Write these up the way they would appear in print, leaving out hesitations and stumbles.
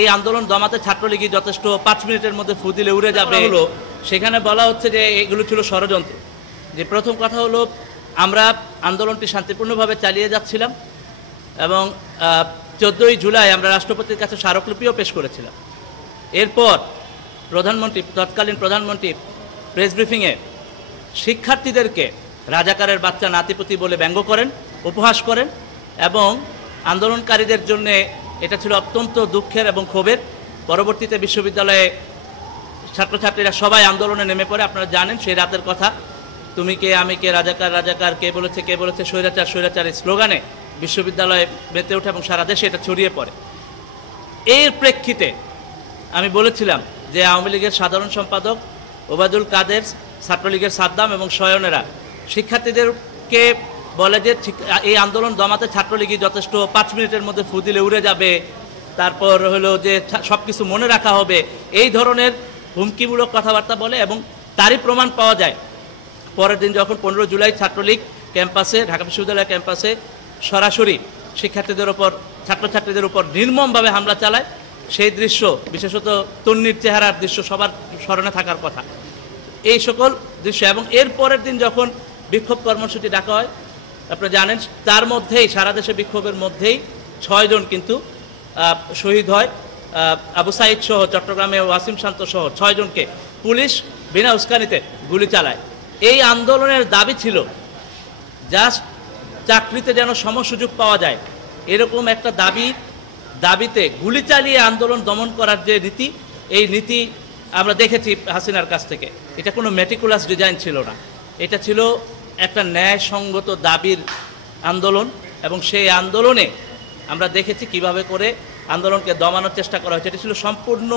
এই আন্দোলন দমাতে ছাত্রলীগই যথেষ্ট, 5 মিনিটের মধ্যে ফু দিলে উড়ে যাবে হলো। সেখানে বলা হচ্ছে যে এগুলো ছিল ষড়যন্ত্র। যে প্রথম কথা হলো, আমরা আন্দোলনটি শান্তিপূর্ণভাবে চালিয়ে যাচ্ছিলাম এবং 14ই জুলাই আমরা রাষ্ট্রপতির কাছে স্মারকলিপিও পেশ করেছিলাম। এরপর তৎকালীন প্রধানমন্ত্রী প্রেস ব্রিফিংয়ে শিক্ষার্থীদেরকে রাজাকারের বাচ্চা নাতিপুতি বলে ব্যঙ্গ করেন, উপহাস করেন এবং আন্দোলনকারীদের জন্য এটা ছিল অত্যন্ত দুঃখের এবং ক্ষোভের। পরবর্তীতে বিশ্ববিদ্যালয়ে ছাত্রছাত্রীরা সবাই আন্দোলনে নেমে পড়ে। আপনারা জানেন সেই রাতের কথা, তুমি কে আমি কে, রাজাকার রাজাকার, কে বলেছে স্বৈরাচার স্বৈরাচার, এই স্লোগানে বিশ্ববিদ্যালয়ে মেতে ওঠে এবং সারা দেশে এটা ছড়িয়ে পড়ে। এর প্রেক্ষিতে আমি বলেছিলাম যে আওয়ামী লীগের সাধারণ সম্পাদক ওবায়দুল কাদের, ছাত্রলীগের সাদ্দাম এবং শয়নেরা শিক্ষার্থীদেরকে বলে যে এই আন্দোলন দমাতে ছাত্রলীগই যথেষ্ট, 5 মিনিটের মধ্যে ফু দিলে উড়ে যাবে, তারপর হলো যে সব কিছু মনে রাখা হবে, এই ধরনের হুমকিমূলক কথাবার্তা বলে। এবং তারই প্রমাণ পাওয়া যায় পরের দিন যখন 15 জুলাই ছাত্রলীগ ক্যাম্পাসে, ঢাকা বিশ্ববিদ্যালয় ক্যাম্পাসে সরাসরি ছাত্রছাত্রীদের উপর নির্মমভাবে হামলা চালায়। সেই দৃশ্য, বিশেষত তন্নির চেহারার দৃশ্য সবার স্মরণে থাকার কথা। এই সকল দৃশ্য এবং এর পরের দিন যখন বিক্ষোভ কর্মসূচি ডাকা হয়, আপনারা জানেন তার মধ্যেই, সারা দেশে বিক্ষোভের মধ্যেই 6 জন কিন্তু শহীদ হয়। আবু সাইদ সহ, চট্টগ্রামে ওয়াসিম শান্ত সহ 6 জনকে পুলিশ বিনা উস্কানিতে গুলি চালায়। এই আন্দোলনের দাবি ছিল জাস্ট চাকরিতে যেন সমসুযোগ পাওয়া যায়, এরকম একটা দাবিতে গুলি চালিয়ে আন্দোলন দমন করার যে নীতি, এই নীতি আমরা দেখেছি হাসিনার কাছ থেকে। এটা কোনো মেটিকুলাস ডিজাইন ছিল না, এটা ছিল একটা ন্যায়সঙ্গত দাবির আন্দোলন। এবং সেই আন্দোলনে আমরা দেখেছি কিভাবে করে আন্দোলনকে দমানোর চেষ্টা করা হয়েছে। এটা ছিল সম্পূর্ণ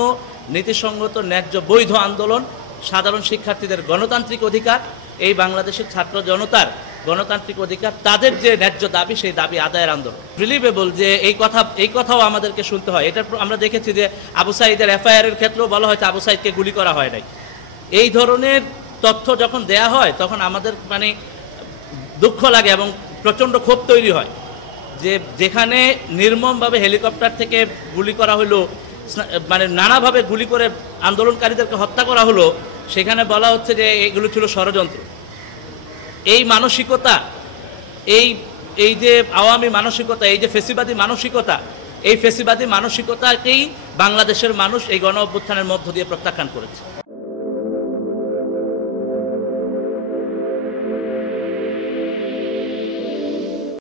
নীতিসঙ্গত, ন্যায্য, বৈধ আন্দোলন। সাধারণ শিক্ষার্থীদের গণতান্ত্রিক অধিকার, এই বাংলাদেশের ছাত্র জনতার গণতান্ত্রিক অধিকার, তাদের যে ন্যায্য দাবি, সেই দাবি আদায়ের আন্দোলন। বিলিভেবল যে এই কথাও আমাদেরকে শুনতে হয়। এটা আমরা দেখেছি যে আবু সাইদের এফআইআর এর ক্ষেত্রেও বলা হয়েছে আবু সাইদকে গুলি করা হয় নাই। এই ধরনের তথ্য যখন দেয়া হয় তখন আমাদের দুঃখ লাগে এবং প্রচণ্ড ক্ষোভ তৈরি হয় যে যেখানে নির্মমভাবে হেলিকপ্টার থেকে গুলি করা হলো, নানাভাবে গুলি করে আন্দোলনকারীদেরকে হত্যা করা হলো, সেখানে বলা হচ্ছে যে এগুলো ছিল ষড়যন্ত্র। এই মানসিকতা, এই যে আওয়ামী মানসিকতা, এই যে ফেসিবাদী মানসিকতা, এই ফেসিবাদী মানসিকতাকেই বাংলাদেশের মানুষ এই গণ অভ্যুত্থানের মধ্য দিয়ে প্রত্যাখ্যান করেছে।